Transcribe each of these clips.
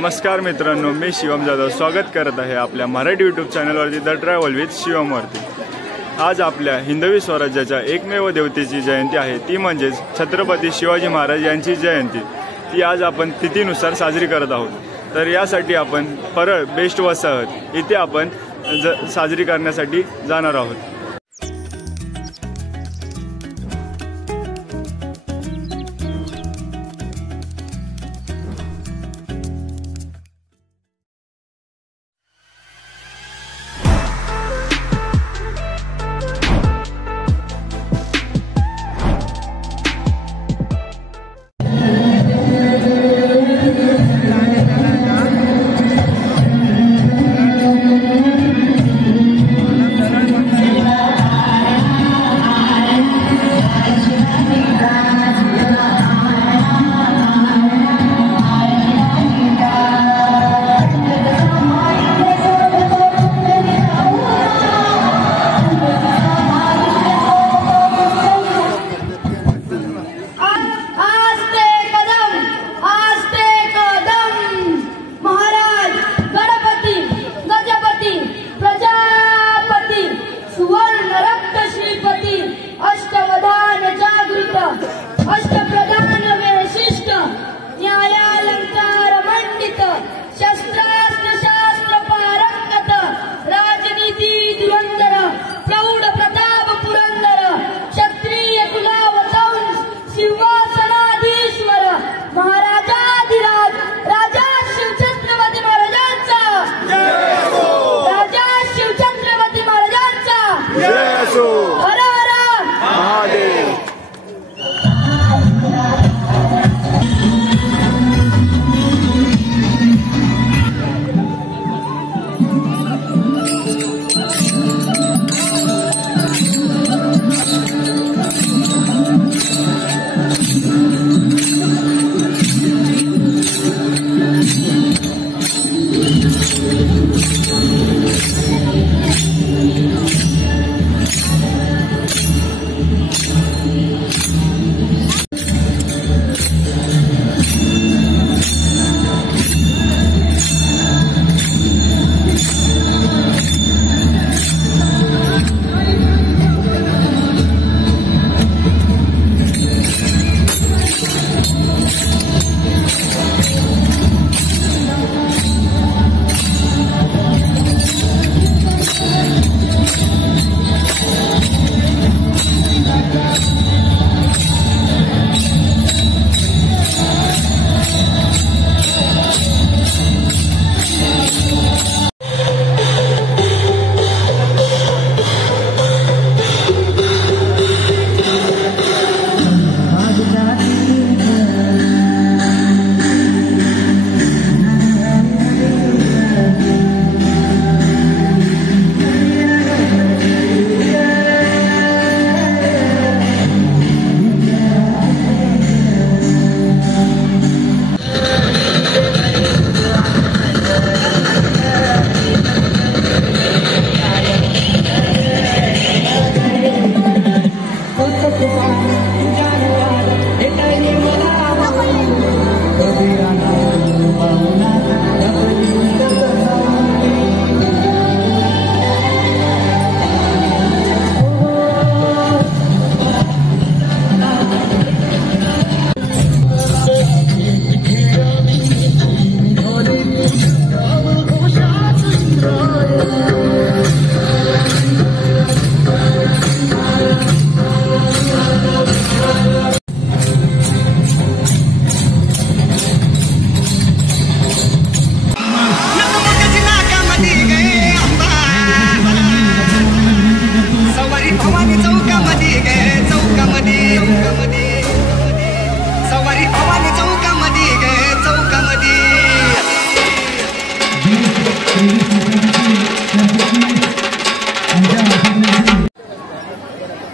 नमस्कार मित्रांनो, मी शिवम जाधव स्वागत करत आहे आपल्या मराठी यूट्यूब चॅनलवरती द ट्रॅव्हल विथ शिवमवरती। आज आपल्या हिंदवी स्वराज्याच्या एकमेव देवतेची जयंती आहे, ती म्हणजेच छत्रपती शिवाजी महाराज यांची जयंती। ती आज आपण तिथीनुसार साजरी करत आहोत। तर यासाठी आपण परळ बेस्ट वसाहत इथे आपण साजरी करण्यासाठी जाणार आहोत।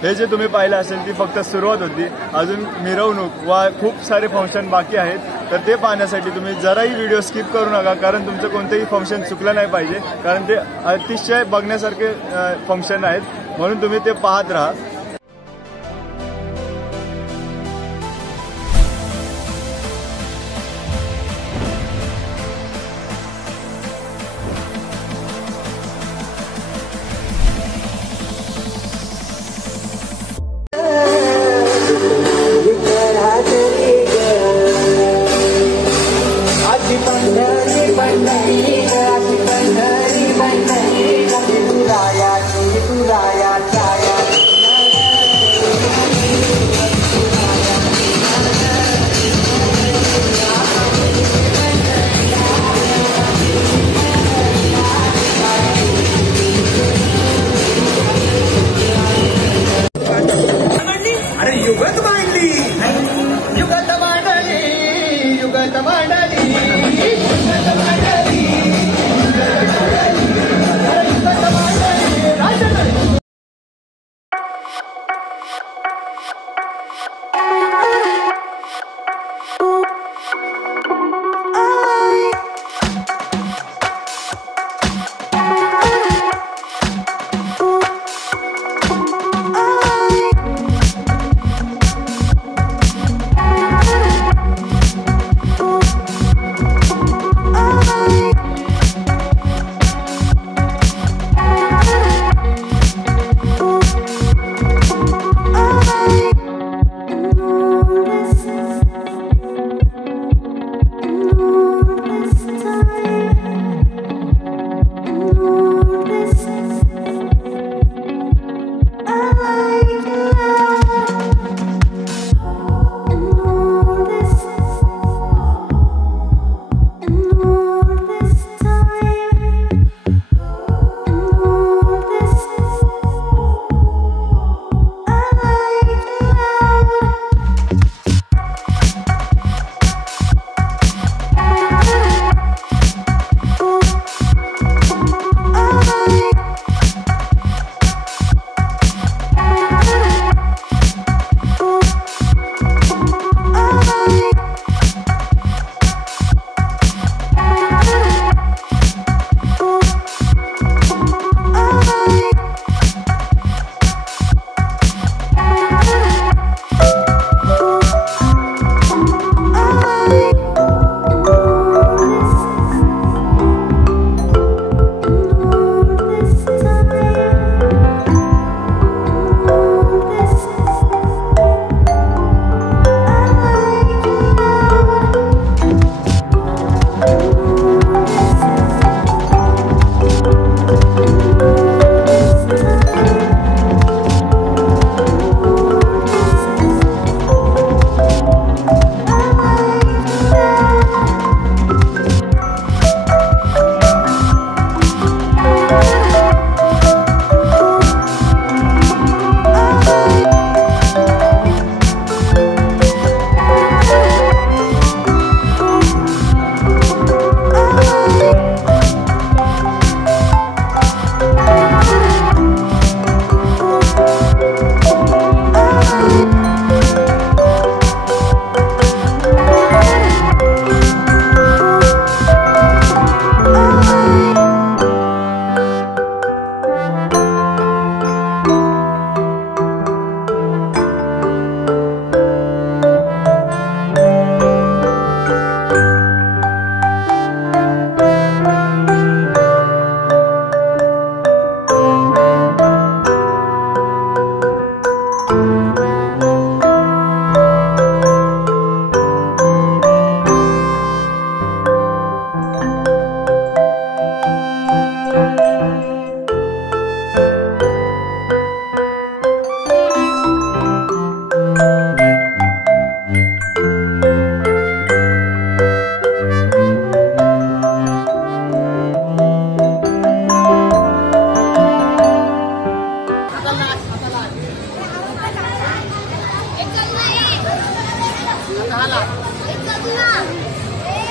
हे जे तुम्ही पाहिलं असेल ती फक्त सुरुवात होती, अजून मिरवणूक व खूप सारे फंक्शन बाकी आहेत। तर ते पाहण्यासाठी तुम्ही जराही व्हिडिओ स्किप करू नका, कारण तुमचं कोणतेही फंक्शन चुकलं नाही पाहिजे, कारण ते अतिशय बघण्यासारखे फंक्शन आहेत, म्हणून तुम्ही ते पाहत राहा।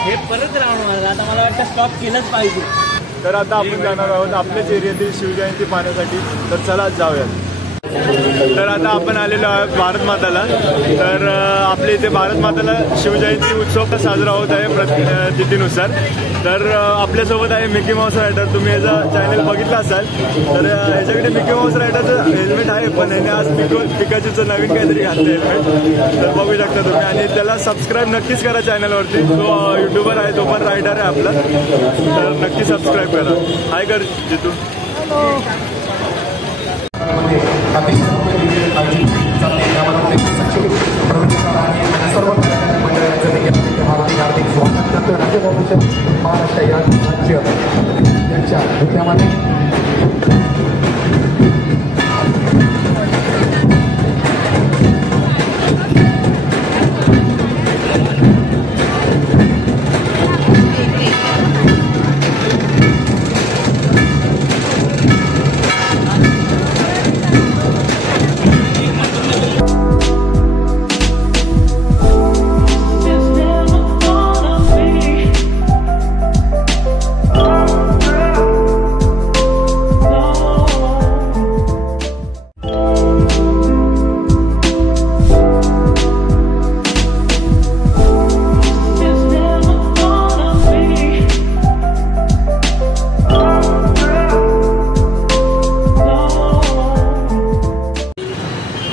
हे परत राहणार आता मला वाटतं स्टॉप केलंच पाहिजे. तर आता आपण जाणार आहोत आपल्याच एरियातील शिवजयंती पाहण्यासाठी. तर चला जाऊयात. तर आता आपण आलेलो आहोत भारत माताला. तर आपल्या इथे भारत माताला शिवजयंती उत्सव साजरा होत आहे तिथीनुसार. तर आपल्यासोबत आहे मिकी माऊस रायडर. तुम्ही याचा चॅनल बघितला असाल. तर याच्याकडे मिकी माऊस रायडरचं हेल्मेट आहे, पण याने आज पिकाचूचं नवीन काहीतरी घातलं हेल्मेट. तर बघू शकता तुम्ही. आणि त्याला सबस्क्राईब नक्कीच करा चॅनलवरती. तो युट्यूबर आहे, तो पण रायडर आहे आपला. तर नक्की सबस्क्राईब करा. हाय कर जितू. महाराष्ट्र या राज्य यांच्या मुद्द्यामध्ये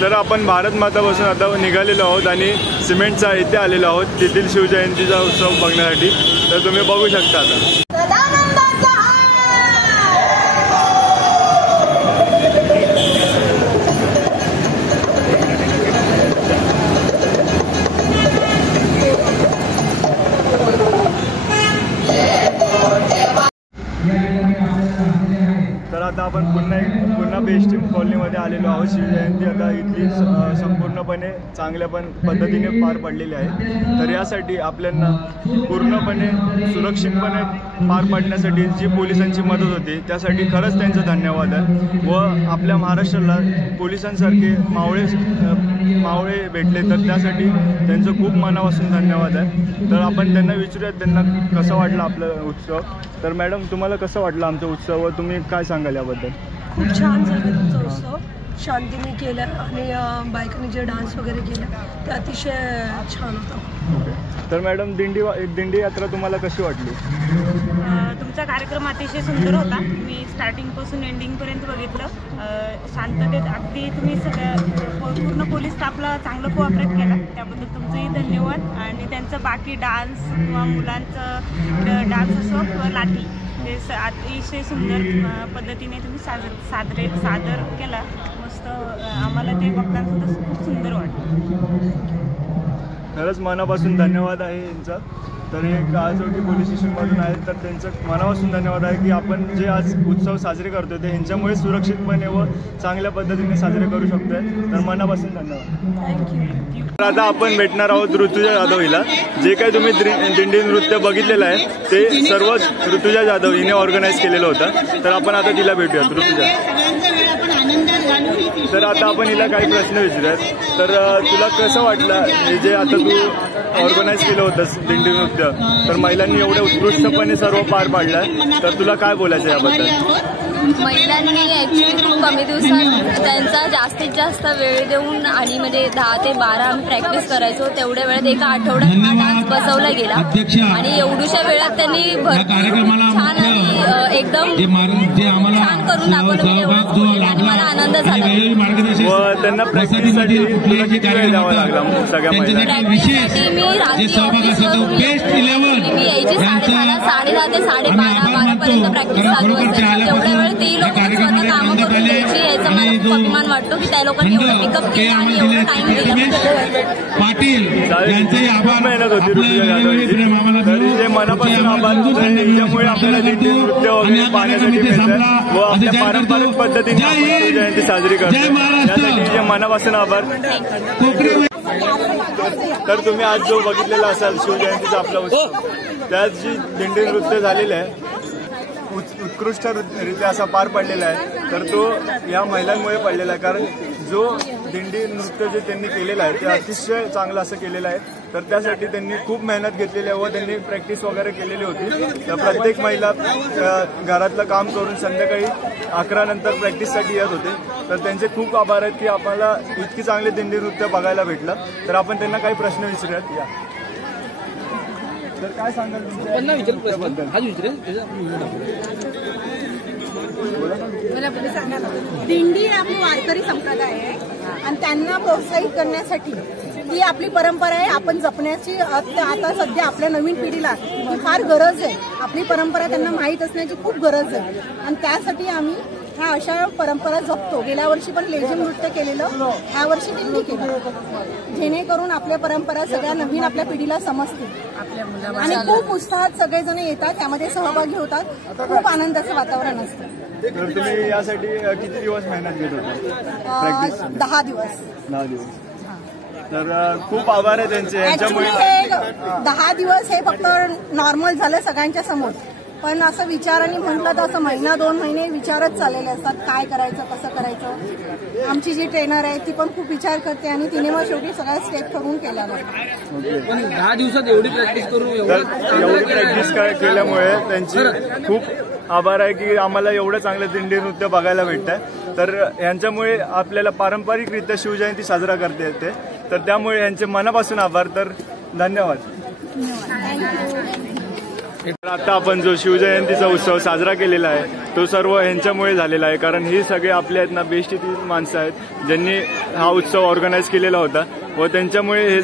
तर आपण भारत मातापासून आता निघालेलो आहोत आणि सिमेंटचा इथे आलेलो आहोत तेथील शिवजयंतीचा उत्सव बघण्यासाठी. तर तुम्ही बघू शकता आता. तर आता आपण पुन्हा बेस्टी कॉलनीमध्ये आलेलो आहोत. शिवजयंती आता इथली संपूर्णपणे चांगल्या पद्धतीने पार पडलेली आहे. तर यासाठी आपल्याला पूर्णपणे सुरक्षितपणे पार पाडण्यासाठी जी पोलिसांची मदत होती त्यासाठी खरंच त्यांचं धन्यवाद आहे. व आपल्या महाराष्ट्राला पोलिसांसारखे मावळे भेटले तर त्यासाठी त्यांचं खूप मनापासून धन्यवाद आहे. तर आपण त्यांना विचारूयात त्यांना कसं वाटलं आपलं उत्सव. तर मॅडम तुम्हाला कसं वाटलं आमचा उत्सव व तुम्ही काय सांगाल याबद्दल. खूप छान झालं तुमचा उत्सव. शांतीने केलं आणि बायकांनी जे डान्स वगैरे केलं ते अतिशय छान होतं. तर मॅडम दिंडी यात्रा तुम्हाला कशी वाटली. तुमचा कार्यक्रम अतिशय सुंदर होता. मी स्टार्टिंगपासून एंडिंगपर्यंत बघितलं. शांततेत अगदी तुम्ही पूर्ण पोलीस स्टाफला चांगलं कोऑपरेट केला त्याबद्दल तुमचंही धन्यवाद. आणि त्यांचं बाकी डान्स किंवा मुलांचं डान्स असो किंवा लाठी ते अतिशय सुंदर पद्धतीने तुम्ही सादर केला. मस्त आम्हाला ते बघताना सुद्धा खूप सुंदर वाटलं. खरंच मनापासून धन्यवाद आहे यांचा. तर हे काळचौकी पोलीस स्टेशनमधून आहेत तर त्यांचं मनापासून धन्यवाद आहे की आपण जे आज उत्सव साजरे करतो ते ह्यांच्यामुळे सुरक्षितपणे व चांगल्या पद्धतीने साजरे करू शकतोय. तर मनापासून धन्यवाद. तर आता आपण भेटणार आहोत ऋतुजा जाधव हिला. जे काही तुम्ही दिंडी नृत्य बघितलेलं आहे ते सर्व ऋतुजा जाधव हिने ऑर्गनाईज केलेलं होतं. तर आपण आता तिला भेटूयात. ऋतुजा, तर आता आपण हिला काही प्रश्न विचारूयात. तर तुला कसं वाटलं हे जे आता तू ऑर्गनाईज केलं होतंस दिंडी नृत्य, तर महिलांनी एवढ्या उत्कृष्टपणे सर्व पार पाडलं, तर तुला काय बोलायचं याबद्दल. महिलांनी ॲक्च्युली खूप कमी दिवसात त्यांचा जास्तीत जास्त वेळ देऊन आणि म्हणजे 10 ते 12 आम्ही प्रॅक्टिस करायचो. तेवढ्या वेळात एका आठवड्यात हा डान्स बसवला गेला आणि एवढ्याशा वेळात त्यांनी छान आणि एकदम छान करून दाखवलं आणि मला आनंद झाला. व त्यांना प्रॅक्टिससाठी तुला किती वेळ द्यावा लागला सगळ्या महिला. प्रॅक्टिससाठी मी रात्री ऑफिसवरून मी यायची 10:30 ते 12:30 पर्यंत प्रॅक्टिस चालू असते. तेवढ्या वेळ ते लोक स्वतः कामं करून द्यायची. याचा मला खूप अभिमान वाटतो की त्या लोकांनी एवढं पिकअप केलं आणि एवढं टाइम दिला. पाटील मेहनत होती ऋतुजा जाधव. तरी जे मनापासून आभार त्यामुळे आपल्याला दिंडी नृत्य वगैरे पाहण्यासाठी मिळतं व आपल्या पारंपरिक पद्धतीने शिवजयंती साजरी करतो. यासाठी जे मनापासून आभार. तर तुम्ही आज जो बघितलेला असाल शिवजयंतीचा आपला उत्सव, त्यात जी दिंडी नृत्य झालेलं आहे उत्कृष्टरित्या असा पार पडलेला आहे तर तो या महिलांमुळे पडलेला आहे. कारण जो दिंडी नृत्य जे त्यांनी केलेलं आहे ते अतिशय चांगलं असं केलेलं आहे. तर त्यासाठी त्यांनी खूप मेहनत घेतलेली आहे व त्यांनी प्रॅक्टिस वगैरे केलेली होती. तर प्रत्येक महिला घरातलं काम करून संध्याकाळी 11 नंतर प्रॅक्टिससाठी येत होते. तर त्यांचे खूप आभार आहेत की आम्हाला इतकी चांगली दिंडी नृत्य बघायला भेटलं. तर आपण त्यांना काही प्रश्न विचारूयात. या तर काय सांगाल तुमच्याबद्दल? दिंडी आपली वारकरी संप्रदाय आहे आणि त्यांना प्रोत्साहित करण्यासाठी ही आपली परंपरा आहे. आपण जपण्याची आता सध्या आपल्या नवीन पिढीला फार गरज आहे. आपली परंपरा त्यांना माहीत असण्याची खूप गरज आहे आणि त्यासाठी आम्ही ह्या अशा परंपरा जपतो. गेल्या वर्षी पण लेझिम नृत्य केलेलं, ह्या वर्षी दिंडी केलं, जेणेकरून आपल्या परंपरा सगळ्या नवीन आपल्या पिढीला समजतील आणि खूप उत्साहात सगळेजण येतात, त्यामध्ये सहभागी होतात. खूप आनंदाचं वातावरण असतं. तर तुम्ही यासाठी किती दिवस मेहनत घेत होता? 10 दिवस. 10 दिवस. तर खूप आभार आहे त्यांचे. ऍक्च्युली हे 10 दिवस हे फक्त नॉर्मल झालं सगळ्यांच्या समोर, पण असं विचाराने म्हटलं तर असं महिना 2 महिने विचारच चाललेले असतात, काय करायचं कसं करायचं. आमची जी ट्रेनर आहे ती पण खूप विचार करते आणि तिने मग शेवटी सगळ्या स्टेप करून केला. पण 10 दिवसात एवढी प्रॅक्टिस करून एवढी प्रॅक्टिस केल्यामुळे त्यांची खूप आभार आहे की आम्हाला एवढं चांगलं दिंडी नृत्य बघायला भेटतंय. तर यांच्यामुळे आपल्याला पारंपरिकरित्या शिवजयंती साजरा करता येते. तर त्यामुळे यांचे मनापासून आभार. तर धन्यवाद. तर आता आपण जो शिवजयंतीचा उत्सव साजरा केलेला आहे तो सर्व यांच्यामुळे झालेला आहे. कारण ही सगळे आपल्या आहेत ना बेस्ट माणसं आहेत ज्यांनी हा उत्सव ऑर्गनाईज केलेला होता व त्यांच्यामुळे हे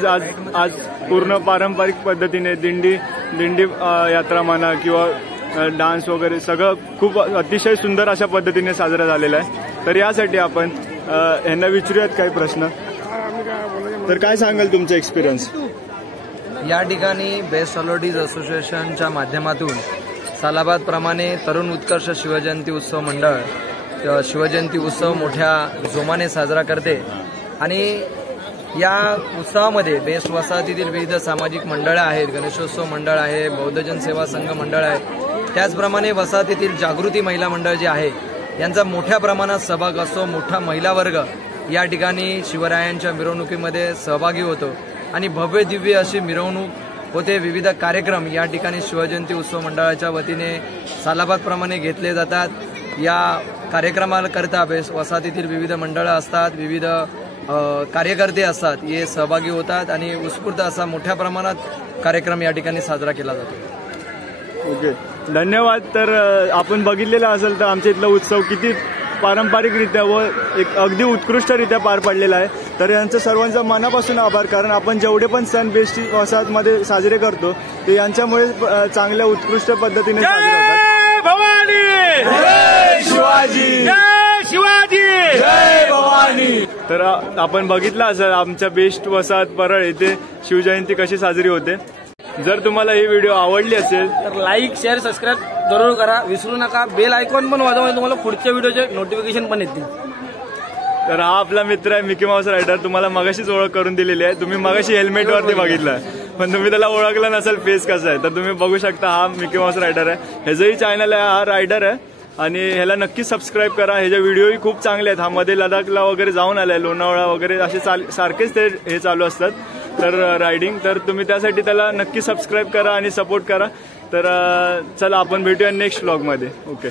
आज पूर्ण पारंपरिक पद्धतीने दिंडी यात्रा म्हणा किंवा डान्स वगैरे सगळं खूप अतिशय सुंदर अशा पद्धतीने साजरा झालेला आहे. तर यासाठी आपण यांना विचारूयात काही प्रश्न. तर काय सांगाल तुमचा एक्सपिरियन्स? या ठिकाणी बेस्ट सॉलिडीज असोसिएशनच्या माध्यमातून सालाबाद प्रमाणे तरुण उत्कर्ष शिवजयंती उत्सव मंडळ शिवजयंती उत्सव मोठ्या जोमाने साजरा करते आणि या उत्सवामध्ये बेस्ट वसाहतीतील विविध सामाजिक मंडळं आहेत, गणेशोत्सव मंडळ आहे, बौद्धजन सेवा संघ मंडळ आहे, त्याचप्रमाणे वसाहतीतील जागृती महिला मंडळ जे आहे यांचा मोठ्या प्रमाणात सहभाग असतो. मोठा महिला वर्ग या ठिकाणी शिवरायांच्या मिरवणुकीमध्ये सहभागी होतो आणि भव्य दिव्य अशी मिरवणूक होते. विविध कार्यक्रम या ठिकाणी शिवजयंती उत्सव मंडळाच्या वतीने सालाबाद प्रमाणे घेतले जातात. या कार्यक्रमाकरता वसाहतीतील विविध मंडळं असतात, विविध कार्यकर्ते असतात, हे सहभागी होतात आणि उत्स्फूर्त असा मोठ्या प्रमाणात कार्यक्रम या ठिकाणी साजरा केला जातो. ओके, धन्यवाद. तर आपण बघितलेलं असेल तर आमच्या इथला उत्सव किती पारंपरिकरित्या व एक अगदी उत्कृष्टरित्या पार पडलेला आहे. तर यांचं सर्वांचा मनापासून आभार. कारण आपण जेवढे पण सण बेस्ट वसाहतमध्ये साजरे करतो ते यांच्यामुळे चांगल्या उत्कृष्ट पद्धतीने साजरे होतात. भवानी जय शिवाजी, जय शिवाजी, जय भवानी. तर आपण बघितलं असेल आमच्या बेस्ट वसाहत परळ येथे शिवजयंती कशी साजरी होते. जर तुम्हाला ही व्हिडिओ आवडली असेल तर लाईक शेअर सबस्क्राईब जरूर करा, विसरू नका. बेल आयकॉन पण वाजवा, तुम्हाला पुढच्या व्हिडिओचे नोटिफिकेशन पण येतील. तर हा आपला मित्र आहे मिकी माऊस रायडर. तुम्हाला मगाशीच ओळख करून दिलेली आहे. तुम्ही मगाशी हेल्मेटवरती बघितलं पण तुम्ही त्याला ओळखलं नसेल फेस कसा आहे. तर तुम्ही बघू शकता हा मिकी माऊस रायडर आहे. ह्याचंही चॅनल आहे, हा रायडर आहे आणि ह्याला नक्की सबस्क्राईब करा. ह्याचे व्हिडिओही खूप चांगले आहेत. हा मध्ये लडाखला वगैरे जाऊन आलाय, लोणावळा वगैरे असे सारखेच ते हे चालू असतात तर रायडिंग. तर तुम्ही त्यासाठी त्याला नक्की सबस्क्राईब करा आणि सपोर्ट करा. तर चला आपण भेटूया नेक्स्ट व्लॉगमध्ये. ओके.